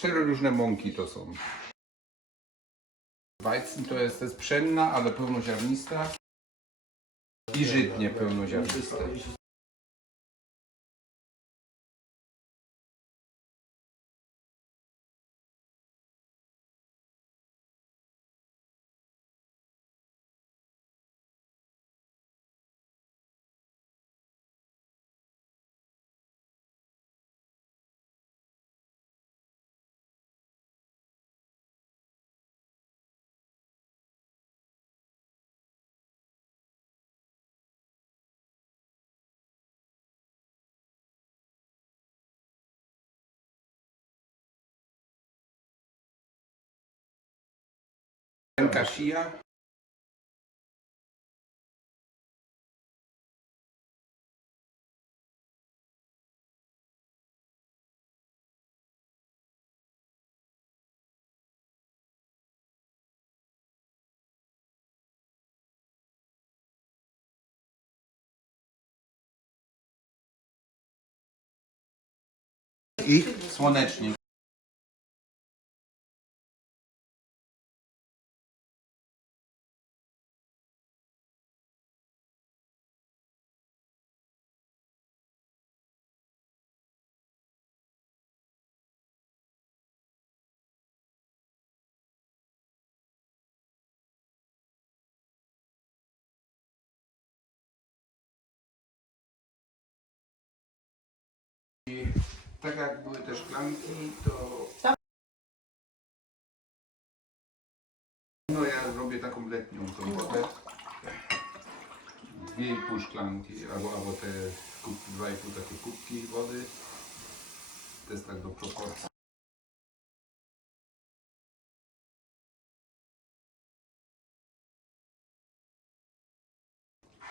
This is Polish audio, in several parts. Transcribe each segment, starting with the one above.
Cztery różne mąki to są. Weizen to jest, to jest pszenna, ale pełnoziarnista. I żytnie pełnoziarniste. Ręka sija. I? Słonecznik. Tak jak były te szklanki, to no ja robię taką letnią tą wodę. Dwie i pół szklanki, albo, albo te kubki, dwa i pół takie kubki wody. To jest tak do proporcji.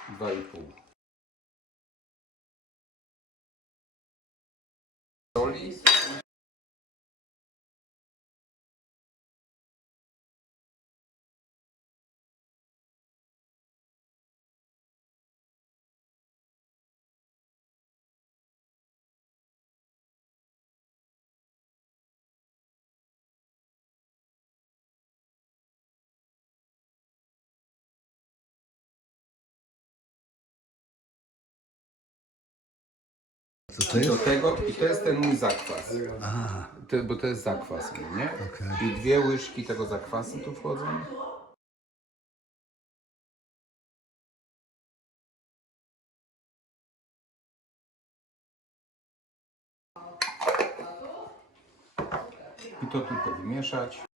Dwa i pół. Soli. To I do jest? tego, i to jest ten mój zakwas. A, To, bo to jest zakwas, nie? Okej. I dwie łyżki tego zakwasu tu wchodzą. I to tylko wymieszać.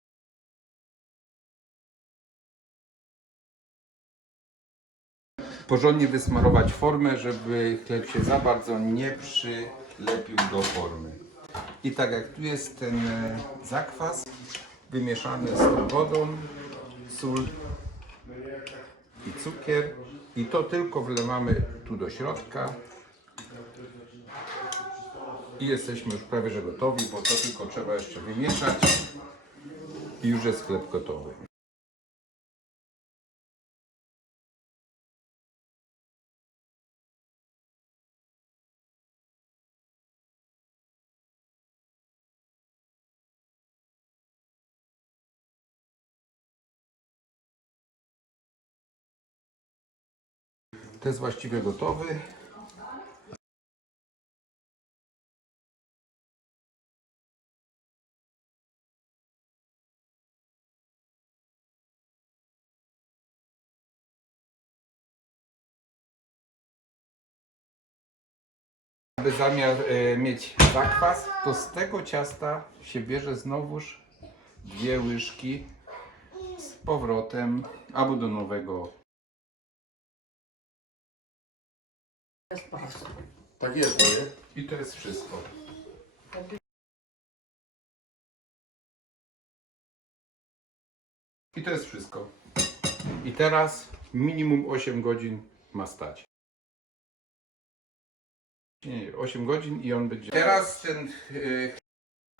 Porządnie wysmarować formę, żeby chleb się za bardzo nie przylepił do formy. I tak jak tu jest ten e, zakwas wymieszany z wodą, sól i cukier i to tylko wlewamy tu do środka i jesteśmy już prawie że gotowi, bo to tylko trzeba jeszcze wymieszać i już jest chleb gotowy. To jest właściwie gotowy. Aby zamiar e, mieć zakwas, to z tego ciasta się bierze znowuż dwie łyżki z powrotem albo do nowego Tak jest, nie? I to jest wszystko. I to jest wszystko. I teraz minimum 8 godzin ma stać. Nie, 8 godzin i on będzie. Teraz ten y,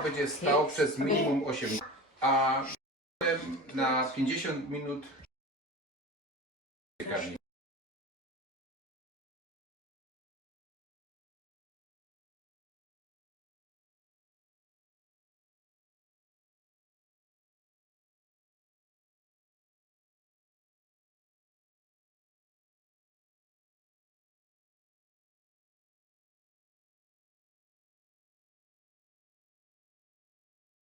będzie stał przez minimum 8 godzin, a potem na 50 minut piekarni.